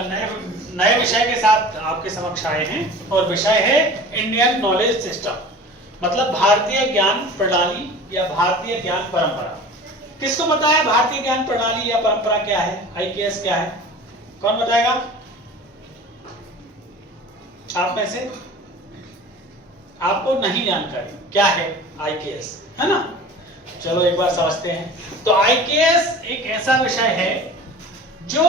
नए विषय के साथ आपके समक्ष आए हैं और विषय है इंडियन नॉलेज सिस्टम, मतलब भारतीय ज्ञान प्रणाली या भारतीय ज्ञान परंपरा। किसको पता है भारतीय ज्ञान प्रणाली या परंपरा क्या है, आईकेएस क्या है? कौन बताएगा आप में से? आपको नहीं जानकारी क्या है आईकेएस, है ना? चलो एक बार समझते हैं। तो आईकेएस एक ऐसा विषय है जो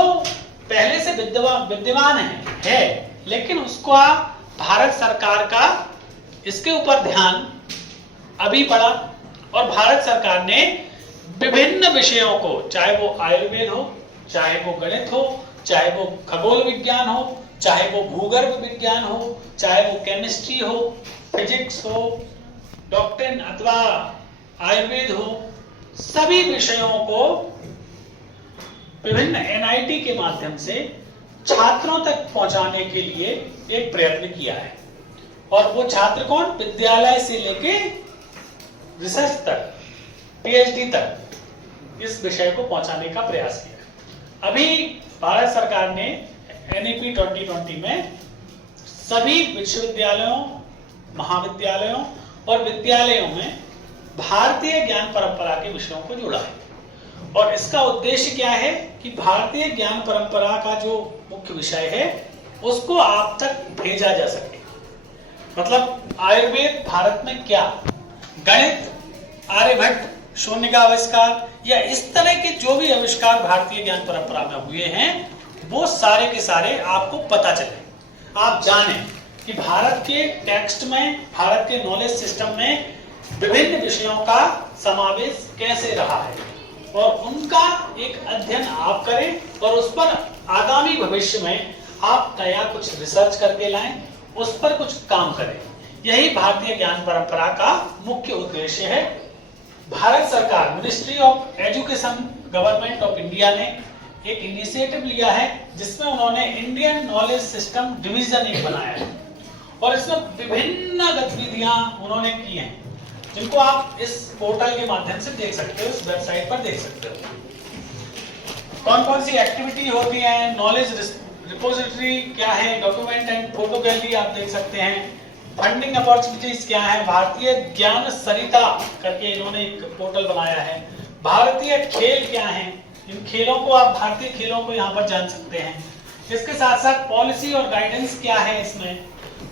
पहले से विद्यमान है, लेकिन उसको भारत सरकार का इसके ऊपर ध्यान अभी पड़ा और भारत सरकार ने विभिन्न विषयों को, चाहे वो आयुर्वेद हो, चाहे वो गणित हो, चाहे वो खगोल विज्ञान हो, चाहे वो भूगर्भ विज्ञान हो, चाहे वो केमिस्ट्री हो, फिजिक्स हो, डॉक्ट्रिन अथवा आयुर्वेद हो, सभी विषयों को विभिन्न एनआईटी के माध्यम से छात्रों तक पहुंचाने के लिए एक प्रयत्न किया है। और वो छात्र कौन? विद्यालय से लेके रिसर्च तक, पीएचडी तक इस विषय को पहुंचाने का प्रयास किया। अभी भारत सरकार ने एनईपी 2020 में सभी विश्वविद्यालयों, महाविद्यालयों और विद्यालयों में भारतीय ज्ञान परंपरा के विषयों को जोड़ा है। और इसका उद्देश्य क्या है कि भारतीय ज्ञान परंपरा का जो मुख्य विषय है उसको आप तक भेजा जा सके। मतलब आयुर्वेद भारत में क्या, गणित, आर्यभट्ट, शून्य का आविष्कार या इस तरह के जो भी आविष्कार भारतीय ज्ञान परंपरा में हुए हैं वो सारे के सारे आपको पता चले, आप जानें कि भारत के टेक्स्ट में, भारत के नॉलेज सिस्टम में विभिन्न विषयों का समावेश कैसे रहा है और उनका एक अध्ययन आप करें और उस पर आगामी भविष्य में आप नया कुछ रिसर्च करके लाएं, उस पर कुछ काम करें। यही भारतीय ज्ञान परंपरा का मुख्य उद्देश्य है। भारत सरकार, ministry of education, government of India ने एक इनिशिएटिव लिया है जिसमें उन्होंने इंडियन नॉलेज सिस्टम डिवीजन एक बनाया है और इसमें विभिन्न गतिविधियां उन्होंने की हैं जिनको आप इस पोर्टल के माध्यम से देख सकते हो, इस वेबसाइट पर देख सकते हो। कौन कौन सी एक्टिविटी होती है, नॉलेज रिपोजिटरी क्या है, डॉक्यूमेंट एंड फोटो गैलरी आप देख सकते हैं, फंडिंग अपॉर्चुनिटीज क्या है, भारतीय ज्ञान सरिता करके इन्होंने एक पोर्टल बनाया है, भारतीय खेल क्या है, इन खेलों को आप, भारतीय खेलों को यहाँ पर जान सकते हैं। इसके साथ साथ पॉलिसी और गाइडेंस क्या है इसमें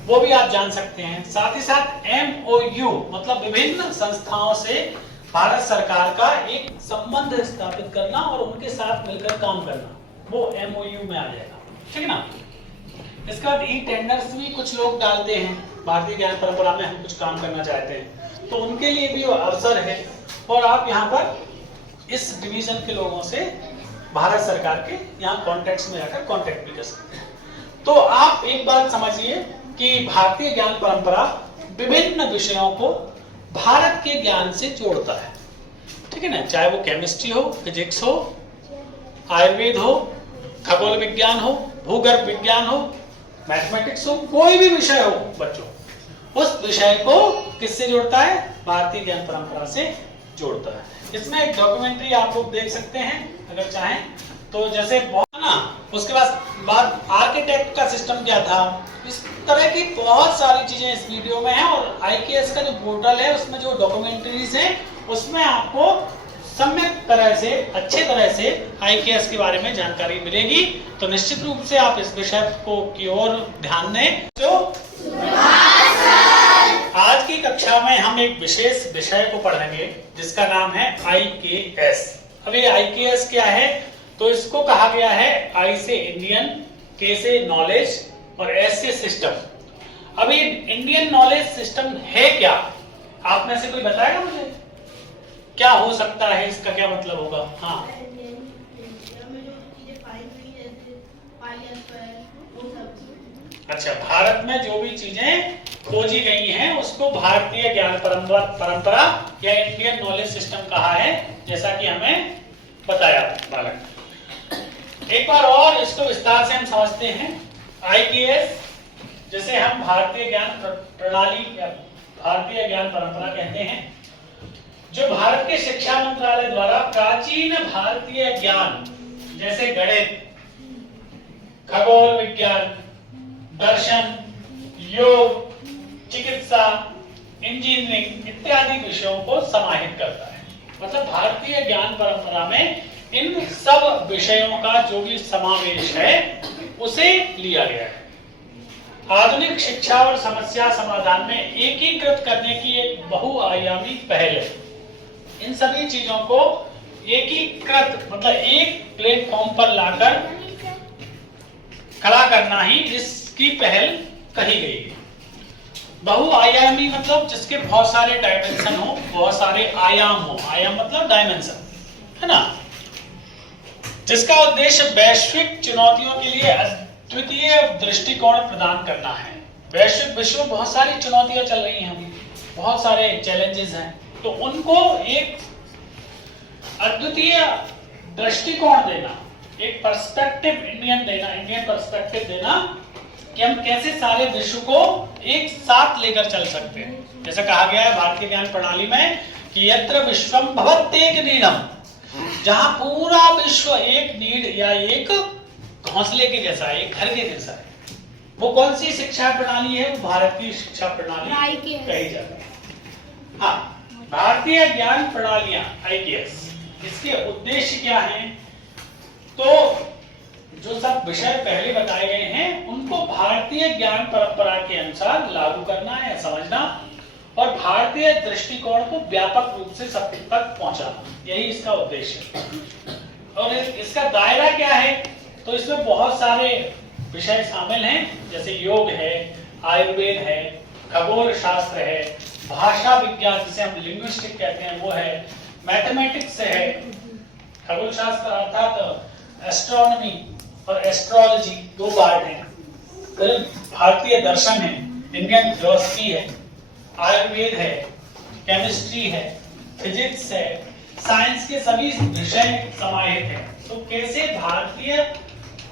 वो भी आप जान सकते हैं। साथ ही साथ MOU मतलब विभिन्न संस्थाओं से भारत सरकार का एक संबंध स्थापित करना और उनके साथ मिलकर काम करना, वो MOU में आ जाएगा, ठीक है ना? इसके बाद ई-टेंडर्स भी कुछ लोग डालते हैं, भारतीय ज्ञान परंपरा में हम कुछ काम करना चाहते हैं तो उनके लिए भी अवसर है और आप यहाँ पर इस डिवीजन के लोगों से भारत सरकार के यहाँ कॉन्टेक्ट में जाकर कॉन्टेक्ट भी कर सकते हैं। तो आप एक बात समझिए कि भारतीय ज्ञान परंपरा विभिन्न विषयों को भारत के ज्ञान से जोड़ता है, ठीक है ना? चाहे वो केमिस्ट्री हो, फिजिक्स हो, आयुर्वेद हो, खगोल विज्ञान हो, भूगर्भ विज्ञान हो, मैथमेटिक्स हो, कोई भी विषय हो बच्चों, उस विषय को किससे जोड़ता है? भारतीय ज्ञान परंपरा से जोड़ता है। इसमें एक डॉक्यूमेंट्री आप लोग देख सकते हैं अगर चाहें तो, जैसे बहुत ना, उसके बाद आर्किटेक्ट का सिस्टम क्या था, इस तरह की बहुत सारी चीजें इस वीडियो में हैं। और आईकेएस का जो पोर्टल है उसमें जो डॉक्यूमेंट्रीज हैं उसमें आपको सम्यक तरह से, अच्छे तरह से आईकेएस के बारे में जानकारी मिलेगी। तो निश्चित रूप से आप इस विषय को की ओर ध्यान दें। तो आज की कक्षा में हम एक विशेष विषय को पढ़ेंगे जिसका नाम है आईकेएस। अब ये आईकेएस क्या है? तो इसको कहा गया है आई से इंडियन, के से नॉलेज और एस से सिस्टम। अभी इंडियन नॉलेज सिस्टम है क्या? आप में से कोई बताएगा मुझे क्या हो सकता है, इसका क्या मतलब होगा? हाँ, अच्छा, भारत में जो भी चीजें खोजी गई हैं उसको भारतीय ज्ञान परंपरा या इंडियन नॉलेज सिस्टम कहा है, जैसा कि हमें बताया बालक। एक बार और इसको विस्तार से हम समझते हैं। आईकेएस जिसे हम भारतीय ज्ञान प्रणाली या भारतीय ज्ञान परंपरा कहते हैं, जो भारत के शिक्षा मंत्रालय द्वारा प्राचीन भारतीय ज्ञान जैसे गणित, खगोल विज्ञान, दर्शन, योग, चिकित्सा, इंजीनियरिंग इत्यादि विषयों को समाहित करता है। मतलब भारतीय ज्ञान परंपरा में इन सब विषयों का जो भी समावेश है उसे लिया गया है। आधुनिक शिक्षा और समस्या समाधान में एकीकृत करने की एक बहुआयामी पहल है। इन सभी चीजों को एकीकृत मतलब एक प्लेटफॉर्म पर लाकर खड़ा करना ही इसकी पहल कही गई है। बहुआयामी मतलब जिसके बहुत सारे डायमेंशन हो, बहुत सारे आयाम हो। आयाम मतलब डायमेंशन, है ना। जिसका उद्देश्य वैश्विक चुनौतियों के लिए अद्वितीय दृष्टिकोण प्रदान करना है। वैश्विक विश्व में बहुत सारी चुनौतियां चल रही हैं, अभी बहुत सारे चैलेंजेस हैं, तो उनको एक अद्वितीय दृष्टिकोण देना, एक पर्सपेक्टिव इंडियन पर्सपेक्टिव देना कि हम कैसे सारे विश्व को एक साथ लेकर चल सकते हैं। जैसा कहा गया है भारतीय ज्ञान प्रणाली में कि यत्र विश्वम भवत्येक नीडम, जहां पूरा विश्व एक नीड या एक घोंसले के जैसा है, एक घर के जैसा है। वो कौन सी शिक्षा प्रणाली है? वो भारत की शिक्षा प्रणाली कही जाती है। हाँ, भारतीय ज्ञान प्रणालियां IKS, इसके उद्देश्य क्या हैं? तो जो सब विषय पहले बताए गए हैं उनको भारतीय ज्ञान परंपरा के अनुसार लागू करना है, समझना, और भारतीय दृष्टिकोण को व्यापक रूप से सब तक पहुंचाना, यही इसका उद्देश्य है। और इसका दायरा क्या है? तो इसमें बहुत सारे विषय शामिल हैं, जैसे योग है, आयुर्वेद है, खगोल शास्त्र है, भाषा विज्ञान जिसे हम लिंग्विस्टिक कहते हैं वो है, मैथमेटिक्स है, खगोल शास्त्र अर्थात एस्ट्रोनॉमी और एस्ट्रोलॉजी दो पार्ट हैं, फिर भारतीय दर्शन है, इंडियन फिलॉसफी है, आयुर्वेद है, केमिस्ट्री है, फिजिक्स है, साइंस के सभी विषय समाहित हैं। तो कैसे भारतीय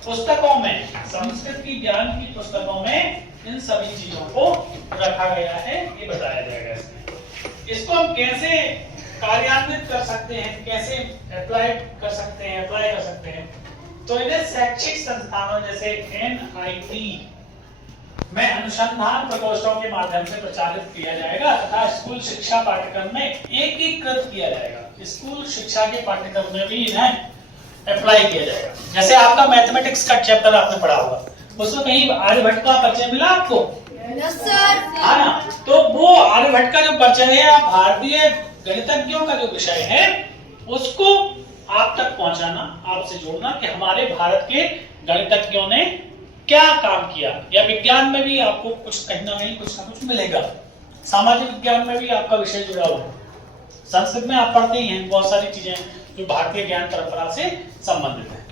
पुस्तकों में, संस्कृत की ज्ञान की पुस्तकों में इन सभी चीजों को रखा गया है, ये बताया जाएगा इसमें। इसको हम कैसे कार्यान्वित कर सकते हैं, कैसे अप्लाई कर सकते हैं, तो इन्हें शैक्षिक संस्थानों जैसे NIT में अनुसंधान प्रकोष्ठों के माध्यम से प्रचारित किया जाएगा तथा स्कूल शिक्षा पाठ्यक्रम में एकीकृत किया जाएगा। स्कूल शिक्षा के पाठ्यक्रम में भी इन्हें अप्लाई किया जाएगा। जैसे आपका मैथमेटिक्स का चैप्टर आपने पढ़ा होगा, उसमें कहीं आर्यभट्ट का परिचय मिला आपको? Yes sir. हाँ ना, तो वो आर्यभट्ट का जो परिचय है, भारतीय गणितज्ञों का जो विषय है, उसको आप तक पहुंचाना, आपसे जोड़ना कि हमारे भारत के गणितज्ञों ने क्या काम किया। या विज्ञान में भी आपको कुछ कहीं ना कहीं कुछ ना कुछ मिलेगा, सामाजिक विज्ञान में भी आपका विषय जुड़ा हुआ है, संस्कृत में आप पढ़ते ही हैं, बहुत सारी चीजें जो भारतीय ज्ञान परंपरा से संबंधित है।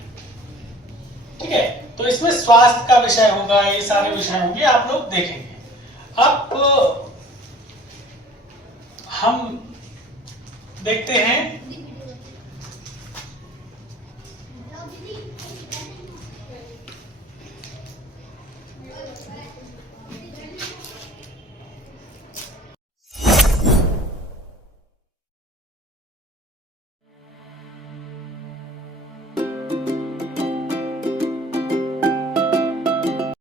ठीक है, तो इसमें स्वास्थ्य का विषय होगा, ये सारे विषय होंगे, आप लोग देखेंगे। अब हम देखते हैं